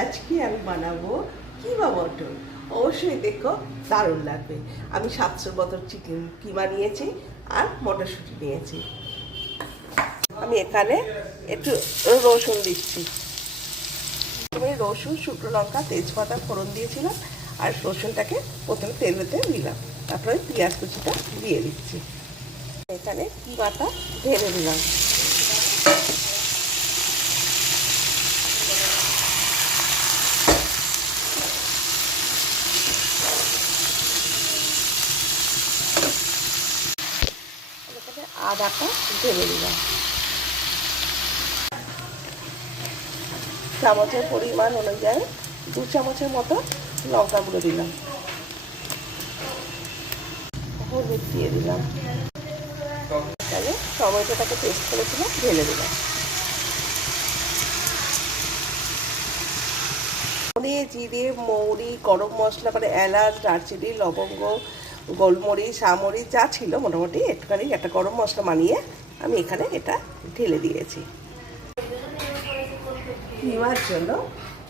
আজকে আমি বানাবো কিমা মটর। অবশ্যই দেখো, দারুণ লাগবে। আমি 700 মতো চিকেন কিমা নিয়েছি আর মটরশুঁটি নিয়েছি। আমি এখানে একটু রসুন দিচ্ছি। আমি রসুন, শুকনো লঙ্কা, তেজপাতা ফোড়ন দিয়েছিলাম আর রসুনটাকে প্রথমে তেলেতে দিলাম, তারপরে পেঁয়াজ কুচিটা দিয়ে দিচ্ছি। এখানে কিমাটা ঢেলে দিলাম। আদাটা ঢেলে দিলাম। চামচের পরিমাণ অনুযায়ী 2 চামচের মতো লঙ্কা গুঁড়ো দিলাম। হলুদ দিয়ে দিলাম। তাহলে টমেটোটাকে পেস্ট করেছিলাম ঢেলে দিলাম। ধনে, জিরে, মৌরি, গরম মশলা, মানে এলাচ, দারচিনি, লবঙ্গ, গোলমরিচ, আমরিচ যা ছিল মোটামুটি একটুখানি একটা গরম মশলা বানিয়ে আমি এখানে এটা ঢেলে দিয়েছি। কিমার জন্য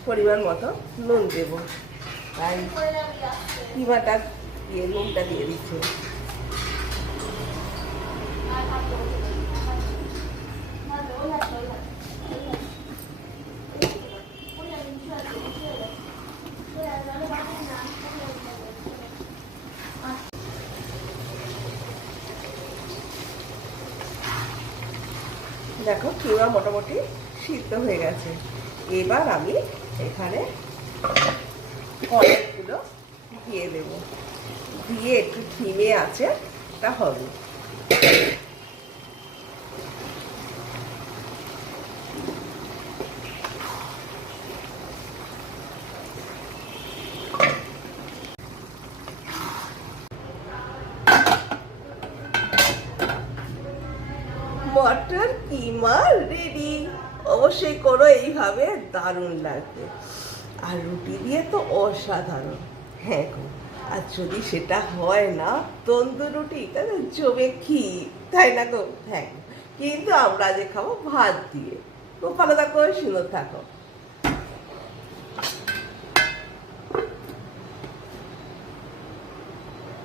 পরিমাণ মতো নুন দেবো, তাই কিমাটা দিয়ে নুনটা দিয়ে দিচ্ছি। দেখো কিমা মোটামুটি সিদ্ধ হয়ে গেছে। এবার আমি এখানে অনেকগুলো দিয়ে দেব, দিয়ে একটু ধিমে আছে তা হবে। মটর কিমা রেডি। অবশ্যই করো এইভাবে, দারুণ লাগবে। আর রুটি দিয়ে তো অসাধারণ। হ্যাঁ গো, আর যদি সেটা হয় না তন্দুর রুটি, তাহলে জমে ক্ষীর, তাই না গো? হ্যাঁ, কিন্তু আমরা যে খাবো ভাত দিয়ে। খুব ভালো থাকো, সুন্দর থাকো।